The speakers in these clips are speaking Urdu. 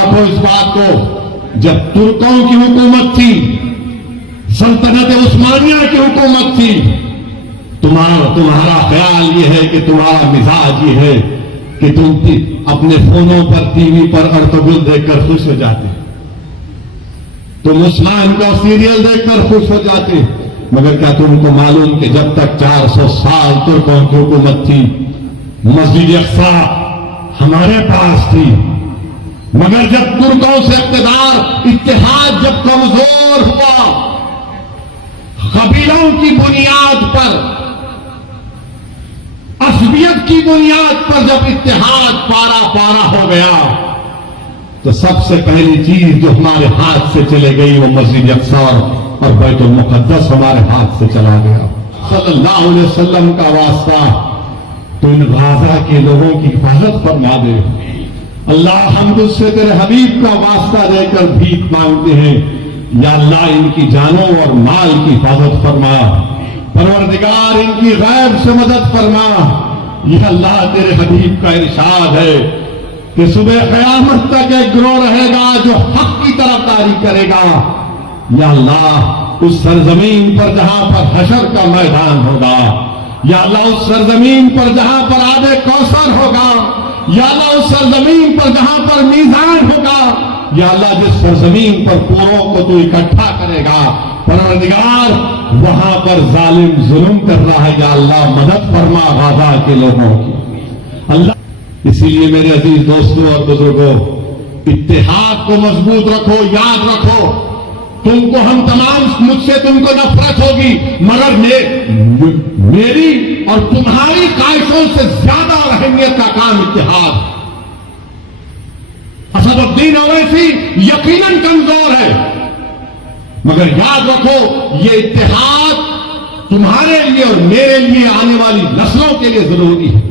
رکھو اس بات کو، جب ترکوں کی حکومت تھی، سلطنت عثمانیہ کی حکومت تھی، تمہارا خیال یہ ہے کہ تمہارا مزاج یہ ہے کہ تم اپنے فونوں پر ٹی وی پر ارطغرل دیکھ کر خوش ہو جاتے، تم عثمان کا سیریل دیکھ کر خوش ہو جاتے، مگر کیا تم کو معلوم کہ جب تک 400 سال ترکوں کی حکومت تھی، مسجد اقصی ہمارے پاس تھی، مگر جب ترکوں سے اقتدار اتحاد جب کمزور ہوا، قبیلوں کی بنیاد پر، عصبیت کی بنیاد پر جب اتحاد پارا پارا ہو گیا، تو سب سے پہلی چیز جو ہمارے ہاتھ سے چلے گئی وہ مسجد اقصی اور بیت المقدس ہمارے ہاتھ سے چلا گیا۔ صلی اللہ علیہ وسلم کا واسطہ تو ان غازہ کے لوگوں کی حفاظت فرما دے۔ اللہ ہم تجھ سے تیرے حبیب کا واسطہ دے کر بھیک مانگتے ہیں، یا اللہ ان کی جانوں اور مال کی حفاظت فرما، پروردگار ان کی غیب سے مدد فرما۔ یہ اللہ تیرے حبیب کا ارشاد ہے کہ صبح قیامت تک ایک گروہ رہے گا جو حق کی طرفداری کرے گا، یا اللہ اس سرزمین پر جہاں پر حشر کا میدان ہوگا، یا اللہ اس سرزمین پر جہاں پر آب کوثر ہوگا، یا اللہ اس سرزمین پر جہاں پر میزان ہوگا، یا اللہ جس سرزمین پر پوروں کو تو اکٹھا کرے گا، پروردگار وہاں پر ظالم ظلم کر رہا ہے، یا اللہ مدد فرما غازہ کے لوگوں کی اللہ۔ اسی لیے میرے عزیز دوستوں اور بزرگوں، اتحاد کو مضبوط رکھو، یاد رکھو، تم کو ہم تمام، مجھ سے تم کو نفرت ہوگی، مگر میری اور تمہاری خواہشوں سے زیادہ اہمیت کا کام اتحاد۔ اسد الدین اویسی یقیناً کمزور ہے، مگر یاد رکھو یہ اتحاد تمہارے لیے اور میرے لیے، آنے والی نسلوں کے لیے ضروری ہے۔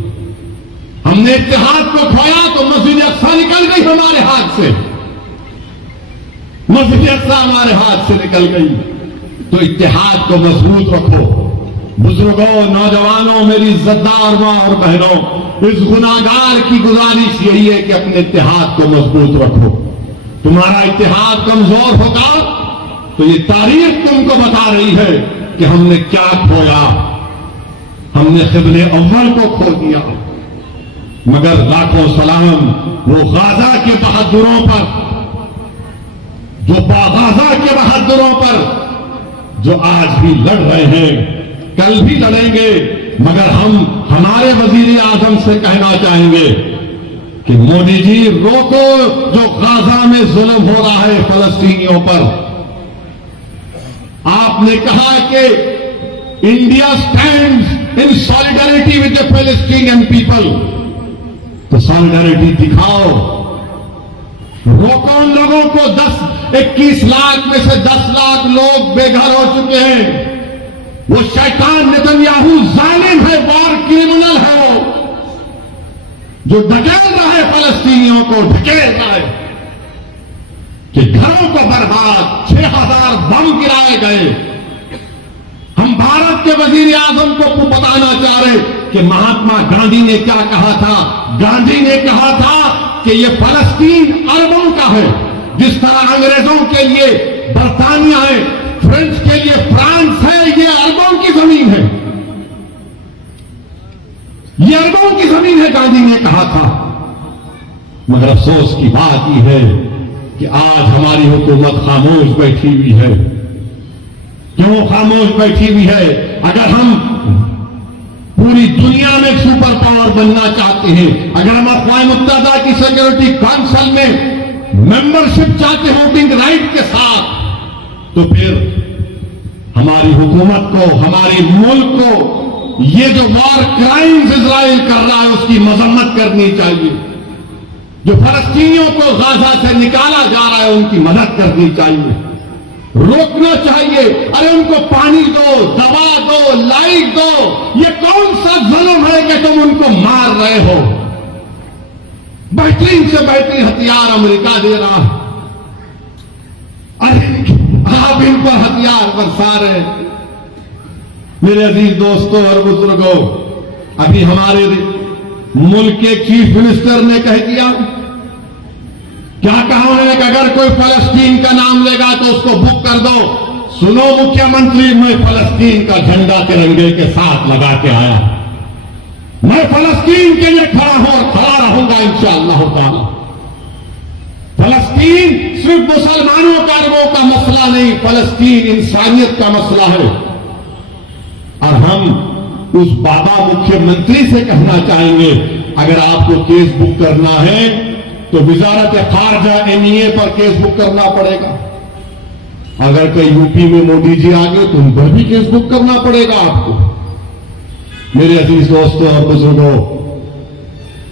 ہم نے اتحاد کو کھویا تو مسجد اقصی نکل گئی ہمارے ہاتھ سے، مسجد اقصی ہمارے ہاتھ سے نکل گئی، تو اتحاد کو مضبوط رکھو۔ بزرگوں، نوجوانوں، میری عزتدار ماں اور بہنوں، اس گناہگار کی گزارش یہی ہے کہ اپنے اتحاد کو مضبوط رکھو۔ تمہارا اتحاد کمزور ہوگا تو یہ تاریخ تم کو بتا رہی ہے کہ ہم نے کیا کھویا، ہم نے قبل اول کو کھو دیا۔ مگر لاکھوں سلام وہ غازہ کے بہادروں پر، جو غازہ کے بہادروں پر جو آج بھی لڑ رہے ہیں، کل بھی لڑیں گے، مگر ہم ہمارے وزیر اعظم سے کہنا چاہیں گے کہ مودی جی روکو جو غازہ میں ظلم ہو رہا ہے فلسطینیوں پر۔ آپ نے کہا کہ India stands in solidarity with the Palestinian people, تو سالیڈیرٹی دکھاؤ، روکو ان لوگوں کو۔ 21 لاکھ میں سے 10 لاکھ لوگ بے گھر ہو چکے ہیں۔ وہ شیطان نتنیاہو ظالم ہے، وار کرمنل ہے، وہ جو ڈھکیل رہا ہے فلسطینیوں کو، ڈھکیل رہا ہے کہ گھروں کو برباد، 6000 بم گرائے گئے۔ ہم بھارت کے وزیر اعظم کو بتانا چاہ رہے کہ مہاتما گاندھی نے کیا کہا تھا۔ گاندھی نے کہا تھا کہ یہ فلسطین عربوں کا ہے، جس طرح انگریزوں کے لیے برطانیہ ہے، فرینچ کے لیے فرانس ہے، یہ عربوں کی زمین ہے، یہ عربوں کی زمین ہے، گاندھی نے کہا تھا۔ مگر افسوس کی بات یہ ہے کہ آج ہماری حکومت خاموش بیٹھی ہوئی ہے۔ کیوں خاموش بیٹھی ہوئی ہے؟ اگر ہم پوری دنیا میں سپر پاور بننا چاہتے ہیں، اگر ہم اقوام متحدہ کی سیکورٹی کونسل میں ممبرشپ چاہتے ہیں ووٹنگ رائٹ کے ساتھ، تو پھر ہماری حکومت کو، ہمارے ملک کو یہ جو وار کرائمز اسرائیل کر رہا ہے اس کی مذمت کرنی چاہیے۔ جو فلسطینیوں کو غازہ سے نکالا جا رہا ہے ان کی مدد کرنی چاہیے، روکنا چاہیے۔ ارے ان کو پانی دو، دوا دو، لائٹ دو۔ یہ کون سا ظلم ہے کہ تم ان کو مار رہے ہو؟ بہترین سے بہترین ہتھیار امریکہ دے رہا ہے، ارے آپ ان پر ہتھیار برسا رہے۔ میرے عزیز دوستوں اور بزرگوں، ابھی ہمارے ملک کے چیف منسٹر نے کہہ دیا کیا کہا انہوں نے کہ اگر کوئی فلسطین کا نام لے گا تو اس کو بک کر دو. سنو مکھیہ منتری، میں فلسطین کا جھنڈا ترنگے کے ساتھ لگا کے آیا. میں فلسطین کے لیے کھڑا ہوں اور کھڑا رہوں گا انشاءاللہ تعالی. فلسطین صرف مسلمانوں کا عربوں کا مسئلہ نہیں، فلسطین انسانیت کا مسئلہ ہے. اور ہم اس بابا مکھیہ منتری سے کہنا چاہیں گے، اگر آپ کو کیس بک کرنا ہے تو وزارت خارجہ NEA پر کیس بک کرنا پڑے گا. اگر کہ یو پی میں مودی جی آگے تو ان پر بھی کیس بک کرنا پڑے گا آپ کو. میرے عزیز دوستوں اور بزرگوں،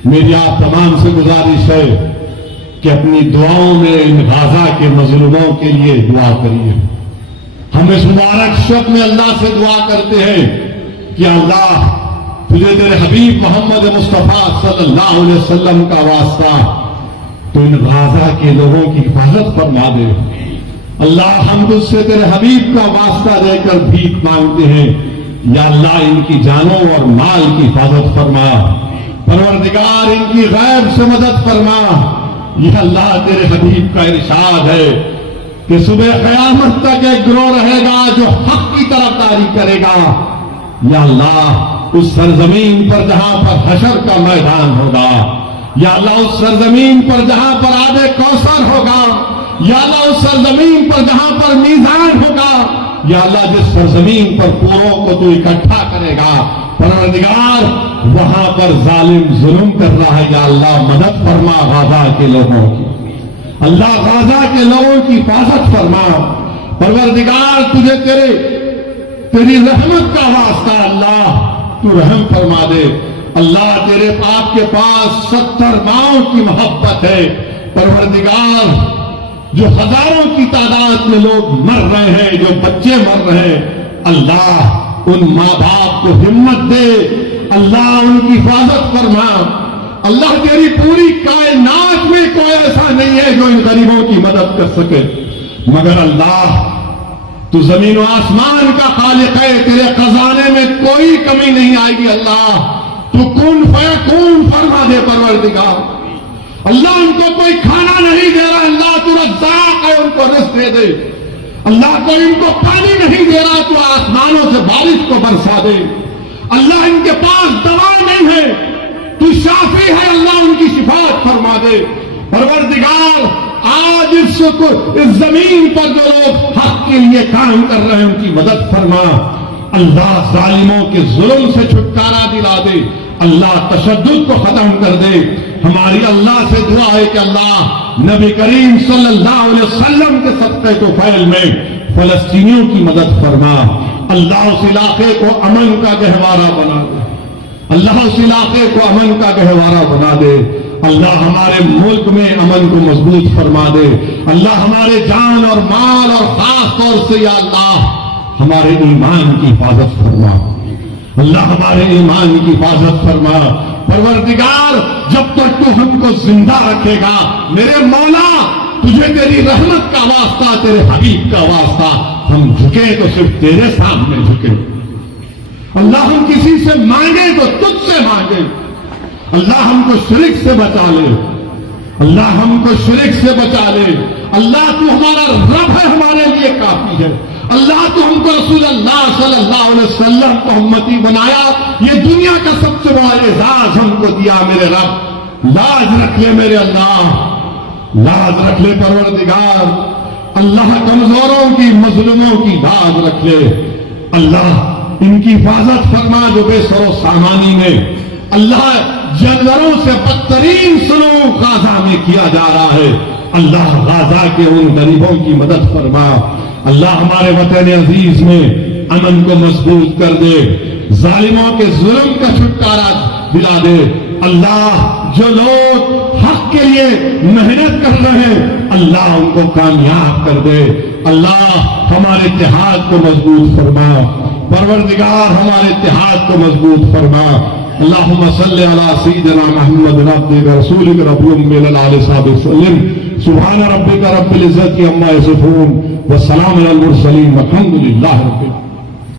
میری آپ تمام سے گزارش ہے کہ اپنی دعاؤں میں ان غزہ کے مظلوموں کے لیے دعا کریے. ہم اس مبارک شب میں اللہ سے دعا کرتے ہیں کہ اللہ تجھے تیرے حبیب محمد مصطفیٰ صلی اللہ علیہ وسلم کا واسطہ تو ان غزہ کے لوگوں کی حفاظت فرما دے. اللہ ہم تجھ سے تیرے حبیب کا واسطہ دے کر بھیک مانگتے ہیں، یا اللہ ان کی جانوں اور مال کی حفاظت فرما. پروردگار ان کی غیب سے مدد فرما. یہ اللہ تیرے حبیب کا ارشاد ہے کہ صبح قیامت تک ایک گروہ رہے گا جو حق کی طرفداری کرے گا. یا اللہ اس سرزمین پر جہاں پر حشر کا میدان ہوگا، یا اللہ اس سرزمین پر جہاں پر آب کوثر ہوگا، یا اللہ اس سرزمین پر جہاں پر میزان ہوگا، یا اللہ جس سرزمین پر پوروں کو تو اکٹھا کرے گا، پروردگار وہاں پر ظالم ظلم کر رہا ہے. یا اللہ مدد فرما غزہ کے لوگوں کی. اللہ غزہ کے لوگوں کی حفاظت فرما. پروردگار تجھے تیری رحمت کا واسطہ اللہ تو رحم فرما دے. اللہ تیرے آپ کے پاس 70 ماؤں کی محبت ہے. پروردگار جو ہزاروں کی تعداد میں لوگ مر رہے ہیں، جو بچے مر رہے ہیں، اللہ ان ماں باپ کو ہمت دے. اللہ ان کی حفاظت فرما. اللہ تیری پوری کائنات میں کوئی ایسا نہیں ہے جو ان غریبوں کی مدد کر سکے، مگر اللہ تو زمین و آسمان کا خالق ہے، تیرے خزانے میں کوئی کمی نہیں آئے گی. اللہ تو کن فیکون فرما دے. پروردگار اللہ ان کو کوئی کھانا نہیں دے رہا، اللہ تو رزاق ہے، ان کو رزق دے دے. اللہ کوئی ان کو پانی نہیں دے رہا تو آسمانوں سے بارش کو برسا دے. اللہ ان کے پاس دوا نہیں ہے تو شافی ہے، اللہ ان کی شفاعت فرما دے. پروردگار آج اس زمین پر جو لوگ حق کے لیے کام کر رہے ہیں ان کی مدد فرما. اللہ ظالموں کے ظلم سے چھٹکارا دلا دے. اللہ تشدد کو ختم کر دے. ہماری اللہ سے دعا ہے کہ اللہ نبی کریم صلی اللہ علیہ وسلم کے صدقے کو فعل میں فلسطینیوں کی مدد فرما. اللہ اس علاقے کو امن کا گہوارہ بنا دے. اللہ اس علاقے کو امن کا گہوارہ بنا دے. اللہ ہمارے ملک میں امن کو مضبوط فرما دے. اللہ ہمارے جان اور مال اور خاص طور سے یا اللہ ہمارے ایمان کی حفاظت فرما. اللہ ہمارے ایمان کی حفاظت فرما. پروردگار جب تک تو ہم کو زندہ رکھے گا میرے مولا تجھے تیری رحمت کا واسطہ، تیرے حبیب کا واسطہ ہم جھکے تو صرف تیرے سامنے جھکے. اللہ ہم کسی سے مانگے تو تجھ سے مانگے. اللہ ہم کو شرک سے بچا لے. اللہ ہم کو شرک سے بچا لے. اللہ تو ہمارا رب ہے، ہمارے لیے کافی ہے. اللہ تو ہم کو رسول اللہ صلی اللہ علیہ وسلم کو امتی بنایا. یہ دنیا کا سب سے بڑا اعزاز ہم کو دیا. میرے رب لاز رکھ لے، میرے اللہ لاز رکھ لے. پروردگار اللہ کمزوروں کی مظلوموں کی لاز رکھ لے. اللہ ان کی حفاظت فرما جو بے سر و سامانی میں اللہ جانوروں سے بدترین سلوک غزہ میں کیا جا رہا ہے. اللہ غزہ کے ان غریبوں کی مدد فرما. اللہ ہمارے وطن عزیز میں امن کو مضبوط کر دے. ظالموں کے ظلم کا چھٹکارا دلا دے. اللہ جو لوگ حق کے لیے محنت کر رہے ہیں اللہ ان کو کامیاب کر دے. اللہ ہمارے اتحاد کو مضبوط فرما. پروردگار ہمارے اتحاد کو مضبوط فرما. اللهم صل على سيدنا محمد عبدك ورسولك رب العالمين وعلى آله وسلم. سبحان ربك رب العزة عما يصفون والسلام على المرسلين والحمد لله رب العالمين.